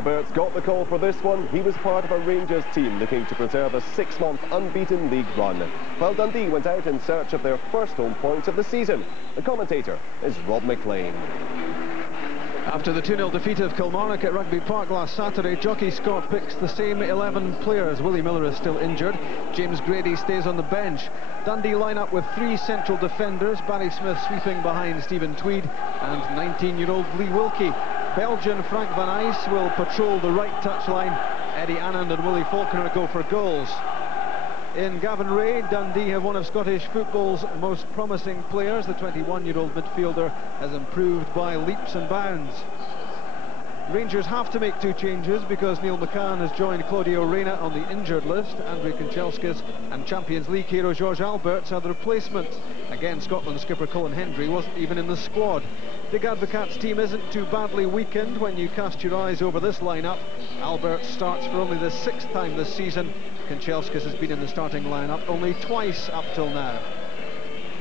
Albert's got the call for this one. He was part of a Rangers team looking to preserve a 6-month unbeaten league run, while Dundee went out in search of their first home points of the season. The commentator is Rob McLean. After the 2-0 defeat of Kilmarnock at Rugby Park last Saturday, Jockey Scott picks the same 11 players. Willie Miller is still injured. James Grady stays on the bench. Dundee line up with 3 central defenders, Barry Smith sweeping behind Stephen Tweed and 19-year-old Lee Wilkie. Belgian Frank van Eyss will patrol the right touchline. Eddie Anand and Willie Faulkner go for goals. In Gavin Ray, Dundee have one of Scottish football's most promising players. The 21-year-old midfielder has improved by leaps and bounds. Rangers have to make 2 changes because Neil McCann has joined Claudio Reyna on the injured list. Andrei Kanchelskis and Champions League hero George Alberts are the replacements. Again, Scotland skipper Colin Hendry wasn't even in the squad. Big Advocaat's team isn't too badly weakened when you cast your eyes over this lineup. Alberts starts for only the 6th time this season. Kanchelskis has been in the starting lineup only twice up till now.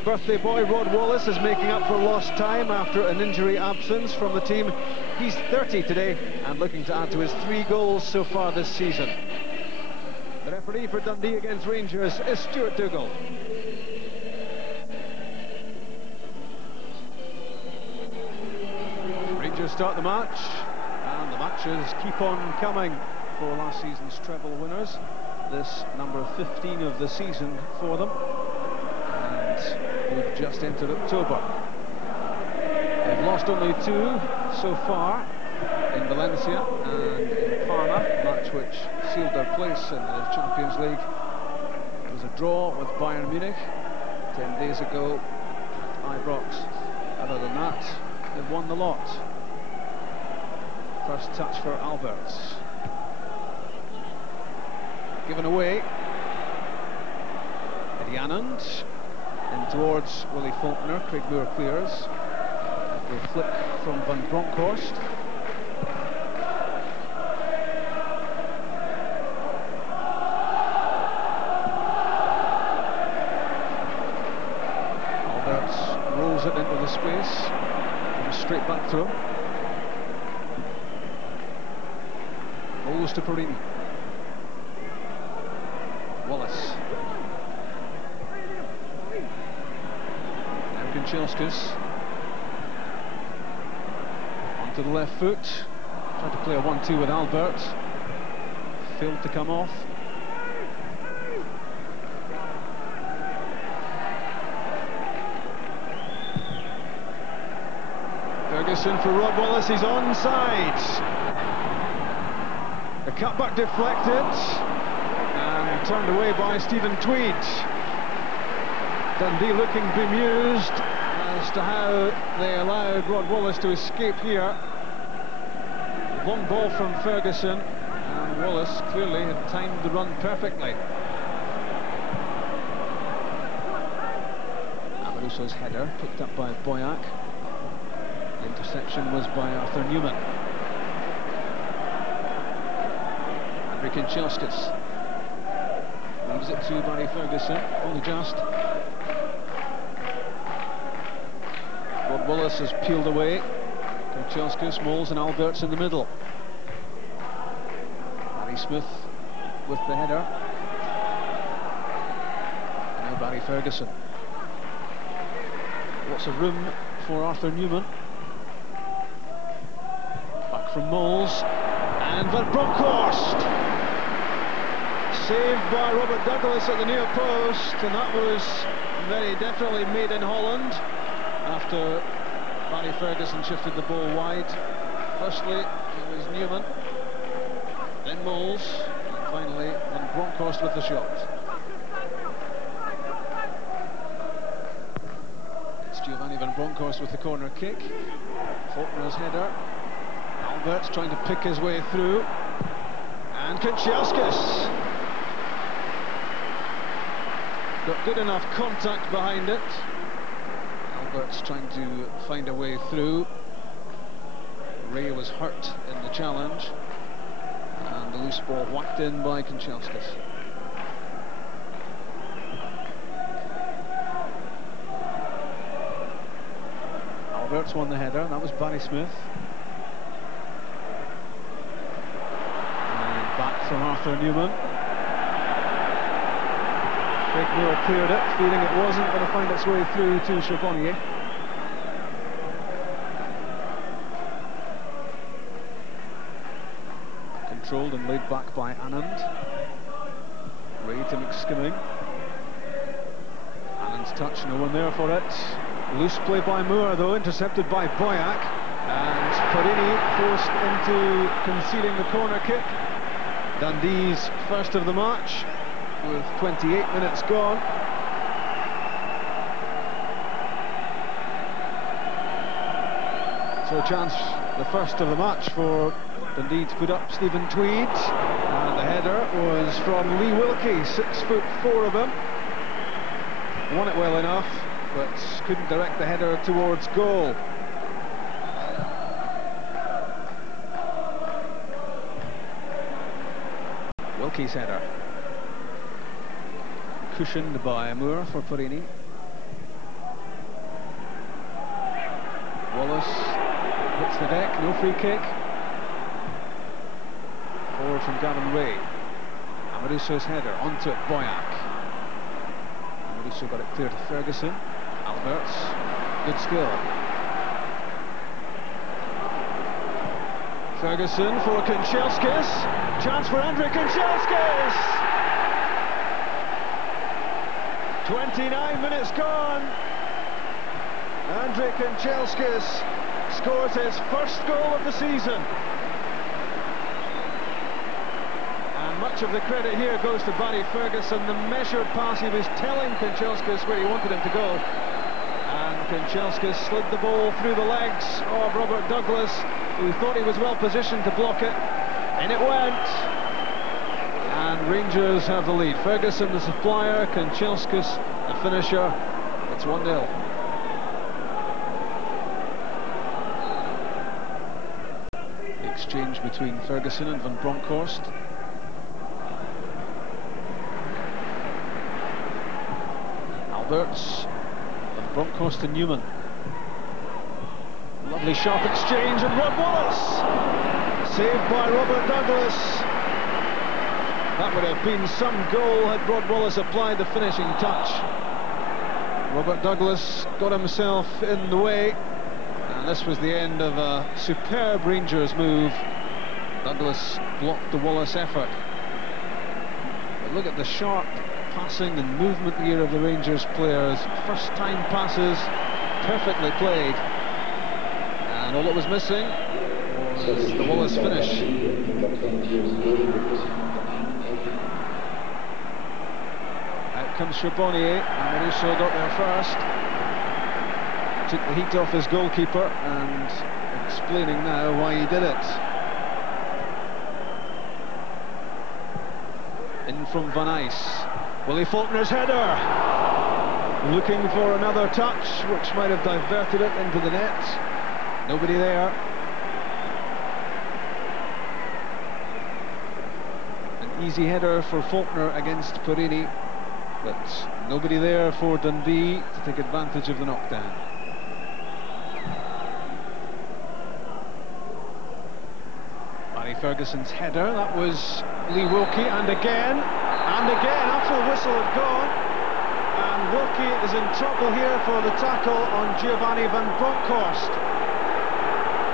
Birthday boy Rod Wallace is making up for lost time after an injury absence from the team. He's 30 today and looking to add to his 3 goals so far this season. The referee for Dundee against Rangers is Stuart Dougal. Rangers start the match, and the matches keep on coming for last season's treble winners. This number 15 of the season for them. We've just entered October. They've lost only 2 so far, in Valencia and in Parma, a match which sealed their place in the Champions League. It was a draw with Bayern Munich 10 days ago at Ibrox. Other than that, they've won the lot. First touch for Alberts. Given away. Eddie Anand. In towards Willie Faulkner. Craig Moore clears. A flick from Van Bronckhorst. Alberts rolls it into the space. Comes straight back to him. Rolls to Perini. Wallace. Kanchelskis onto the left foot, tried to play a 1-2 with Albert, failed to come off. Ferguson for Rod Wallace, he's onside. The cutback deflected and turned away by Stephen Tweed. Dundee looking bemused as to how they allowed Rod Wallace to escape here. Long ball from Ferguson, and Wallace clearly had timed the run perfectly. Amoruso's header picked up by Boyack. The interception was by Arthur Newman. Andrei Kanchelskis leaves it to Barry Ferguson, only just. Rod Wallace has peeled away. Kanchelskis, Moles and Alberts in the middle. Barry Smith with the header. And now Barry Ferguson. Lots of room for Arthur Newman. Back from Moles. And Van Bronckhorst. Saved by Robert Douglas at the near post. And that was very definitely made in Holland. After Barry Ferguson shifted the ball wide. Firstly, it was Newman, then Moles, and finally Van Bronckhorst with the shot. It's Giovanni Van Bronckhorst with the corner kick. Faulkner's header. Alberts trying to pick his way through. And Kanchelskis. Got good enough contact behind it. Alberts trying to find a way through. Ray was hurt in the challenge, and the loose ball whacked in by Kanchelskis. Alberts won the header, that was Barry Smith. Arthur Newman. Craig Moore cleared it, feeling it wasn't going to find its way through to Charbonnier. Controlled and laid back by Anand. Ray to McSkimming. Anand's touch, no one there for it. Loose play by Moore though, intercepted by Boyack. And Perini forced into conceding the corner kick. Dundee's first of the match, with 28 minutes gone. So a chance, the first of the match, for Dundee to put up Stephen Tweed. And the header was from Lee Wilkie, 6'4" of him. Won it well enough, but couldn't direct the header towards goal. Wilkie's header. Cushioned by Moore for Perini. Wallace hits the deck, no free kick. Forward from Gavin Ray. Amoruso's header, onto it, Boyack. Amoruso got it clear to Ferguson. Alberts, good skill. Ferguson for Kanchelskis. Chance for Andrei Kanchelskis. 29 minutes gone. Andrei Kanchelskis scores his first goal of the season. And much of the credit here goes to Barry Ferguson. The measured pass, he was telling Kanchelskis where he wanted him to go. And Kanchelskis slid the ball through the legs of Robert Douglas, who thought he was well positioned to block it. And it went. And Rangers have the lead. Ferguson the supplier, Kanchelskis the finisher. It's 1-0. The exchange between Ferguson and Van Bronckhorst. Alberts, Van Bronckhorst and Newman. Lovely sharp exchange, and Rod Wallace saved by Robert Douglas. That would have been some goal had Rod Wallace applied the finishing touch. Robert Douglas got himself in the way, and this was the end of a superb Rangers move. Douglas blocked the Wallace effort. But look at the sharp passing and movement here of the Rangers players. First time passes, perfectly played. And all that was missing was the Wallace finish. Out comes Charbonnier. Amoruso got there first. Took the heat off his goalkeeper and explaining now why he did it. In from Van Eyss. Willie Faulkner's header. Looking for another touch, which might have diverted it into the net. Nobody there. An easy header for Faulkner against Perini, but nobody there for Dundee to take advantage of the knockdown. Barry Ferguson's header, that was Lee Wilkie, and again after the whistle had gone, and Wilkie is in trouble here for the tackle on Giovanni Van Bronckhorst.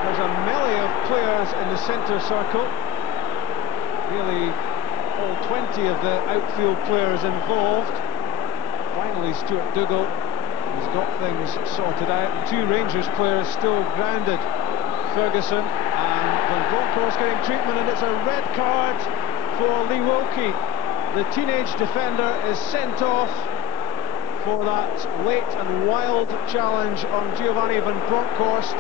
There's a melee of players in the centre circle. Really, all 20 of the outfield players involved. Finally, Stuart Dougal has got things sorted out. Two Rangers players still grounded. Ferguson and Van Bronckhorst getting treatment, and it's a red card for Lee Wilkie. The teenage defender is sent off for that late and wild challenge on Giovanni Van Bronckhorst.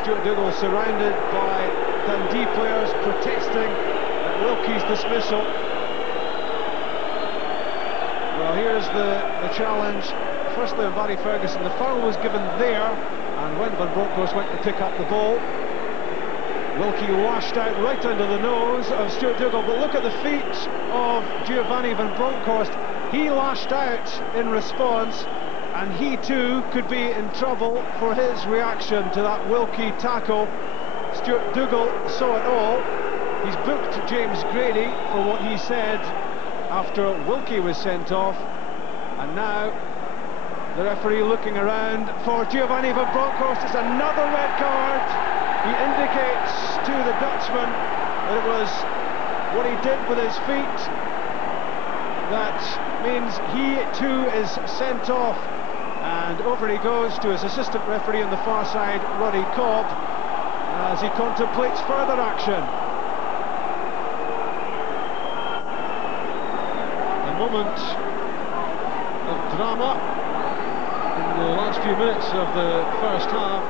Stuart Dougal surrounded by Dundee players protesting at Wilkie's dismissal. Well, here's the challenge. Firstly on Barry Ferguson. The foul was given there, and when Van Bronckhorst went to pick up the ball, Wilkie lashed out right under the nose of Stuart Dougal. But look at the feet of Giovanni Van Bronckhorst. He lashed out in response, and he too could be in trouble for his reaction to that Wilkie tackle. Stuart Dougal saw it all, He's booked James Grady for what he said after Wilkie was sent off, and now the referee looking around for Giovanni van Bronckhorst. It's another red card. He indicates to the Dutchman that it was what he did with his feet. That means he too is sent off, and over he goes to his assistant referee on the far side, Roddy Cobb, as he contemplates further action. A moment of drama in the last few minutes of the first half.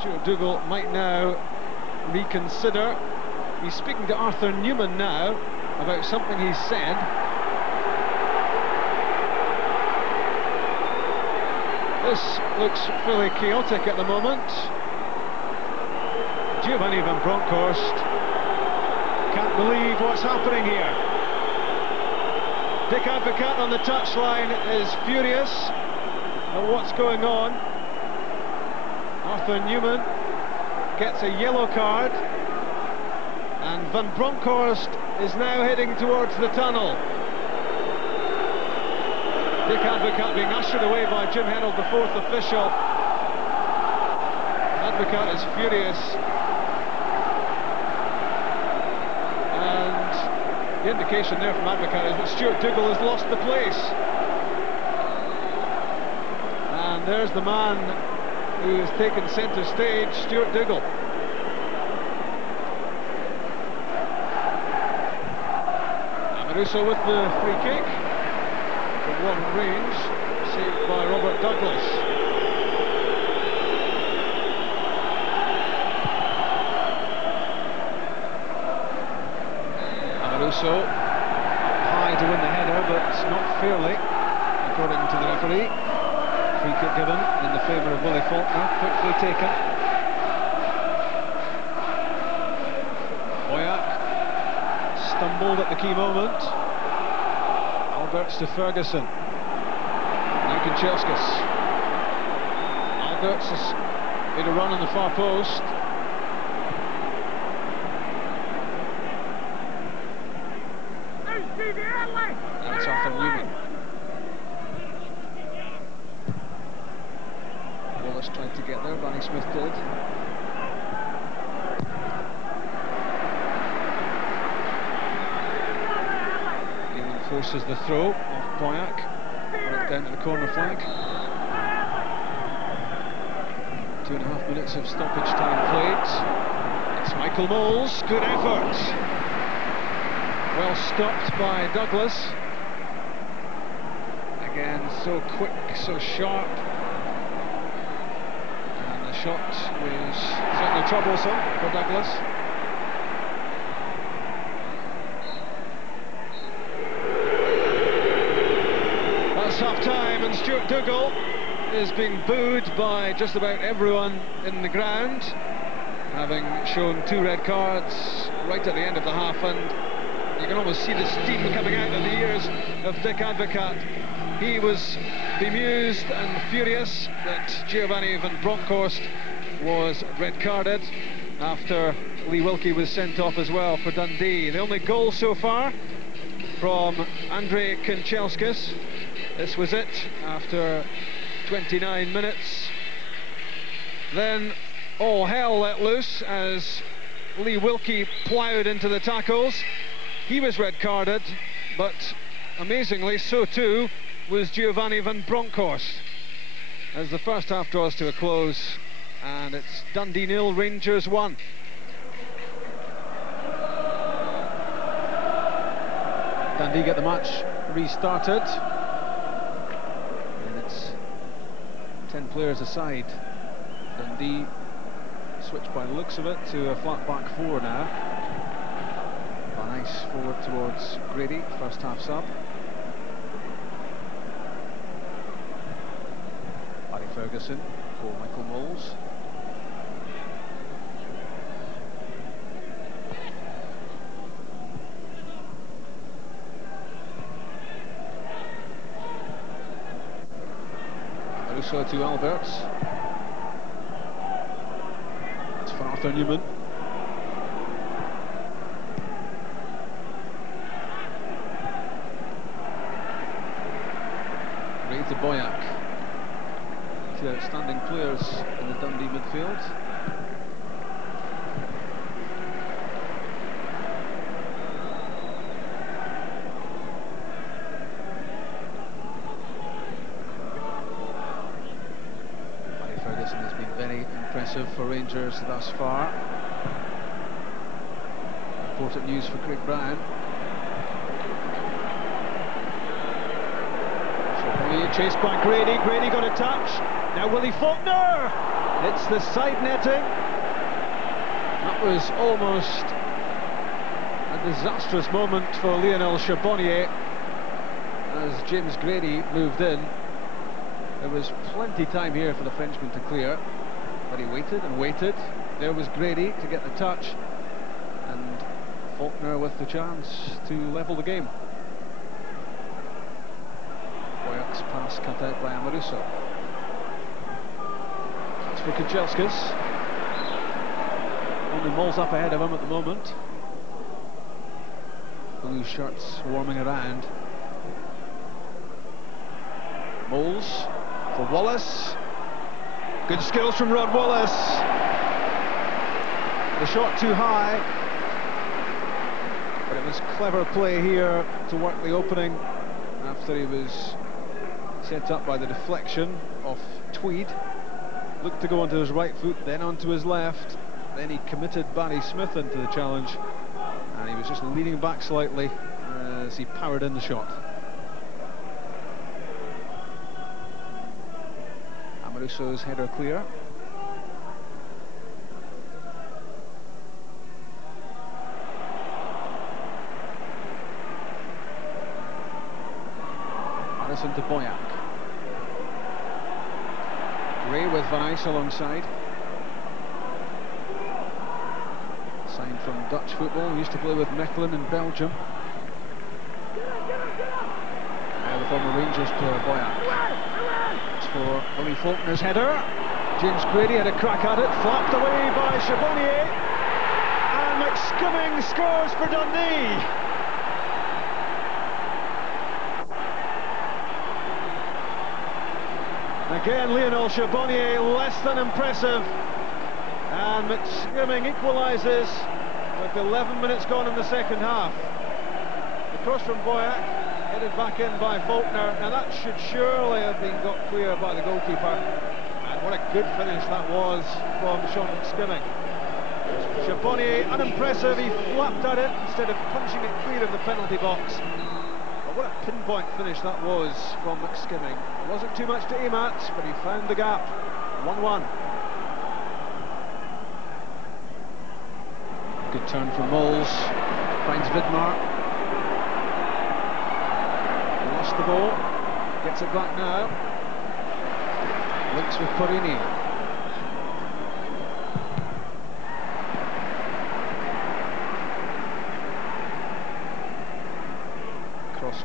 Stuart Dougal might now reconsider. He's speaking to Arthur Newman now about something he said. This looks fairly chaotic at the moment. Giovanni van Bronckhorst can't believe what's happening here. Dick Advocaat on the touchline is furious at what's going on. Arthur Newman gets a yellow card, and Van Bronckhorst is now heading towards the tunnel. Dick Advocaat being ushered away by Jim Henold, the fourth official. Advocaat is furious, and the indication there from Advocaat is that Stuart Dougal has lost the place. And there's the man who has taken centre stage, Stuart Dougal. Amoruso with the free kick from long range, saved by Robert Douglas. Amoruso high to win the header, but not fairly, according to the referee. Free kick given in the favour of Willie Faulkner, quickly taken. Boyack stumbled at the key moment. Alberts to Ferguson. Now Kanchelskis. Alberts has made a run on the far post. Now it's Arthur Newman. Wallace tried to get there, Barney Smith did. Newman forces the throw off Boyack, right down to the corner flag. 2.5 minutes of stoppage time played. It's Michael Moles, good effort. Well stopped by Douglas. Again, so quick, so sharp. And the shot was certainly troublesome for Douglas. That's half-time, and Stuart Dougal is being booed by just about everyone in the ground, having shown 2 red cards right at the end of the half, and you can almost see the steam coming out of the ears of Dick Advocaat. He was bemused and furious that Giovanni van Bronckhorst was red-carded after Lee Wilkie was sent off as well for Dundee. The only goal so far from Andrei Kanchelskis. This was it after 29 minutes. Then all hell let loose as Lee Wilkie ploughed into the tackles. He was red-carded, but amazingly so too was Giovanni van Bronckhorst. As the first half draws to a close, and it's Dundee 0, Rangers 1. Dundee get the match restarted, and it's 10 players aside. Dundee switch by the looks of it to a flat back 4 now. Nice forward towards Grady, first half sub. Barry Ferguson for Michael Moles. Amoruso to Alberts. That's for Arthur Newman. Gray to Boyack. Two outstanding players in the Dundee midfield. Barry Ferguson has been very impressive for Rangers thus far. Important news for Craig Brown. Chased by Grady. Grady got a touch. Now Willie Faulkner. It's the side netting. That was almost a disastrous moment for Lionel Charbonnier as James Grady moved in. There was plenty time here for the Frenchman to clear, but he waited and waited. There was Grady to get the touch, and Faulkner with the chance to level the game. Boyack's pass cut out by Amoruso. That's for Kanchelskis. Only Moles up ahead of him at the moment. Blue shirts warming around. Moles for Wallace. Good skills from Rod Wallace. The shot too high, but it was clever play here to work the opening after he was set up by the deflection of Tweed. Looked to go onto his right foot, then onto his left. Then he committed Barry Smith into the challenge, and he was just leaning back slightly as he powered in the shot. Amoruso's header clear. Madison to Boyack. Gray with Van Eyck alongside. Signed from Dutch football, he used to play with Mechelen in Belgium. Now the former Rangers player Boyack. It's for Willie Faulkner's header. James Grady had a crack at it, flapped away by Charbonnier. And McSkimming scores for Dundee. Again, Lionel Charbonnier less than impressive, and McSkimming equalises with 11 minutes gone in the second half. The cross from Boyack, headed back in by Faulkner. Now that should surely have been got clear by the goalkeeper, and what a good finish that was from Sean McSkimming. Charbonnier, unimpressive, he flapped at it instead of punching it clear of the penalty box. What a pinpoint finish that was from McSkimming. It wasn't too much to aim at, but he found the gap. 1-1. Good turn from Moles. Finds Vidmar. Lost the ball. Gets it back now. Links with Porrini.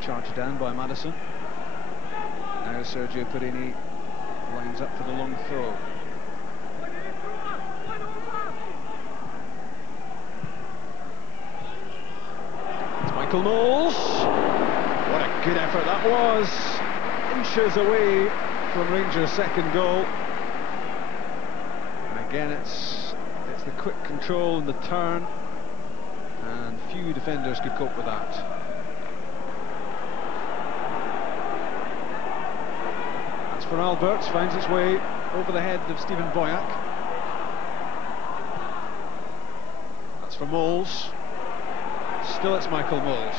Charged down by Madison. Now Sergio Porrini lines up for the long throw. It's Michael Moles. What a good effort that was. Inches away from Rangers' second goal. And again it's the quick control and the turn, and few defenders could cope with that. For Alberts, finds its way over the head of Stephen Boyack. That's for Moles. Still it's Michael Moles.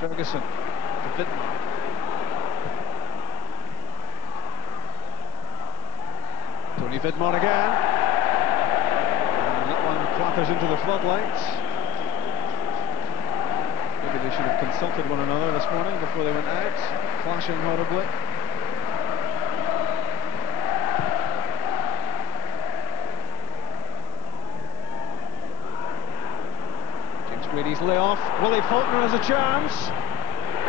Ferguson to Vidmar. Tony Vidmar again. And that one clatters into the floodlights. Maybe they should have consulted one another this morning before they went out, clashing horribly. Grady's layoff. Willie Faulkner has a chance,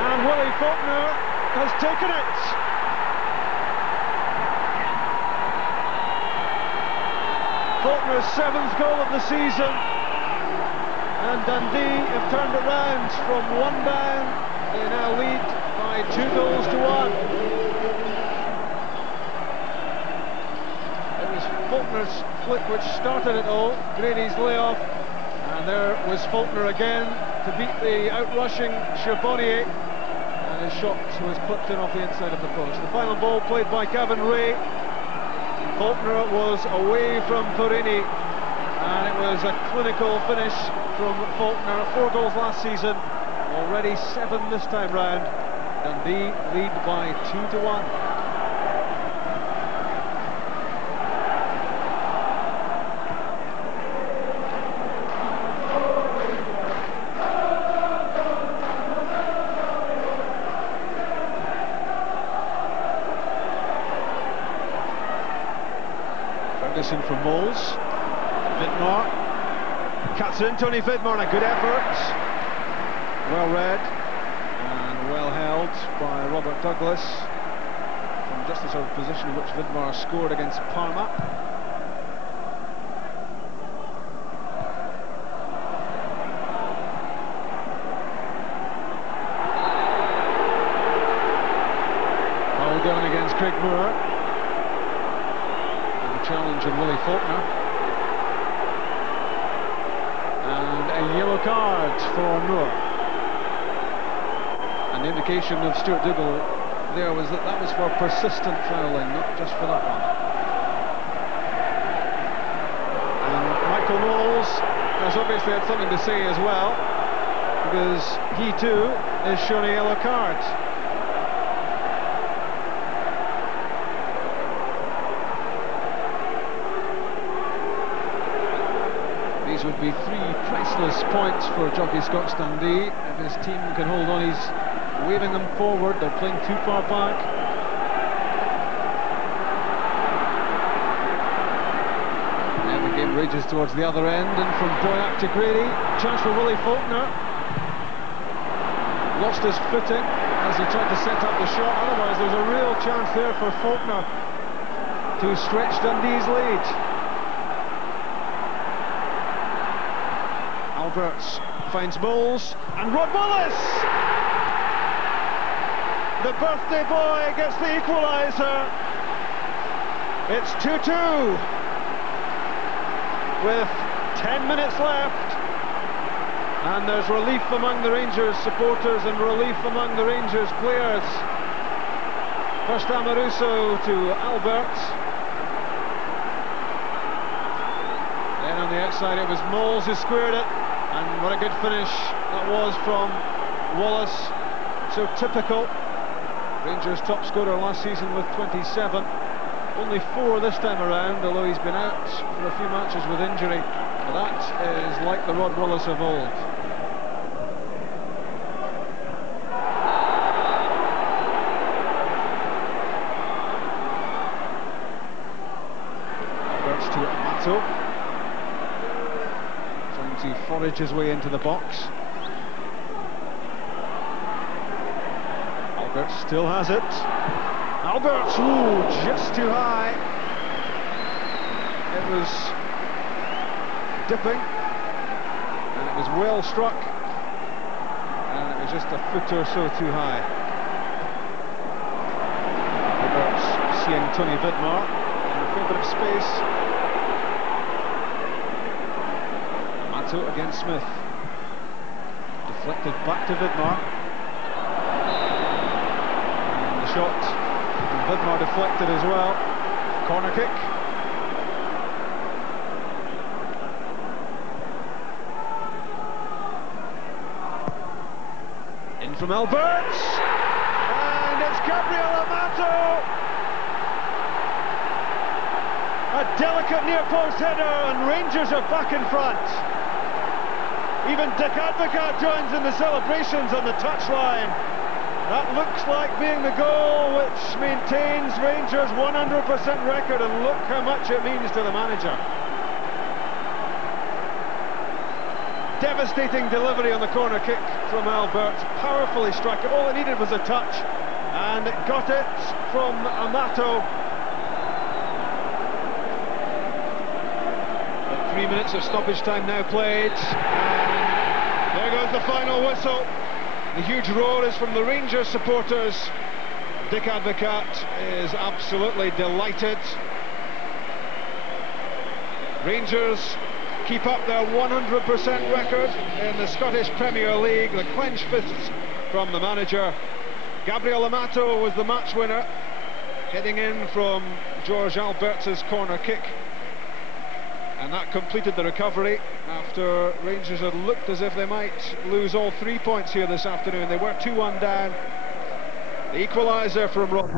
and Willie Faulkner has taken it. Faulkner's 7th goal of the season, and Dundee have turned it round from 1 down. They now lead by by 2-1. It was Faulkner's flick which started it all, Grady's layoff, and there was Faulkner again to beat the outrushing Charbonnier, and his shot was clipped in off the inside of the post. The final ball played by Gavin Ray. Faulkner was away from Perini, and it was a clinical finish from Faulkner. 4 goals last season, already 7 this time round. Dundee lead by 2-1. Ferguson from Moles. Vidmar cuts in. Tony Vidmar, a good effort. Well read and well held by Robert Douglas from just the sort of position in which Vidmar scored against Parma. Foul going against Craig Moore. And a challenge on Willie Faulkner. And a yellow card for Moore. The indication of Stuart Dougal there was that was for persistent fouling, not just for that one. And Michael Knowles has obviously had something to say as well, because he too is shown a yellow card. These would be 3 priceless points for Jockey Scots Dundee if his team can hold on. He's waving them forward, they're playing too far back. And the game rages towards the other end, and from Boyack to Grady, chance for Willie Faulkner. Lost his footing as he tried to set up the shot, otherwise there's a real chance there for Faulkner to stretch Dundee's lead. Alberts finds Moles, and Rod Wallace! The birthday boy gets the equaliser. It's 2-2 with 10 minutes left, and there's relief among the Rangers supporters and relief among the Rangers players. First Amoruso to Alberts, then on the outside it was Moles who squared it, and what a good finish that was from Wallace. So typical. Rangers top scorer last season with 27, only 4 this time around, although he's been out for a few matches with injury. That is like the Rod Wallace of old. Alberts to Amato, trying to forage his way into the box. Alberts still has it. Alberts, ooh, just too high. It was dipping, and it was well struck, and it was just a foot or so too high. Alberts seeing Tony Vidmar in a fair bit of space. Amato against Smith. Deflected back to Vidmar. Shot, and Vidmar deflected as well. Corner kick. In from Alberts, and it's Gabriel Amato. A delicate near post header, and Rangers are back in front. Even Dick Advocat joins in the celebrations on the touchline. That looks like being the goal which maintains Rangers' 100% record, and look how much it means to the manager. Devastating delivery on the corner kick from Alberts, powerfully struck it. All it needed was a touch, and it got it from Amato. But 3 minutes of stoppage time now played, and there goes the final whistle. The huge roar is from the Rangers supporters. Dick Advocaat is absolutely delighted. Rangers keep up their 100% record in the Scottish Premier League, the clenched fists from the manager. Gabriel Amato was the match winner, heading in from George Albert's corner kick. And that completed the recovery after Rangers had looked as if they might lose all 3 points here this afternoon. They were 2-1 down. The equaliser from Rob.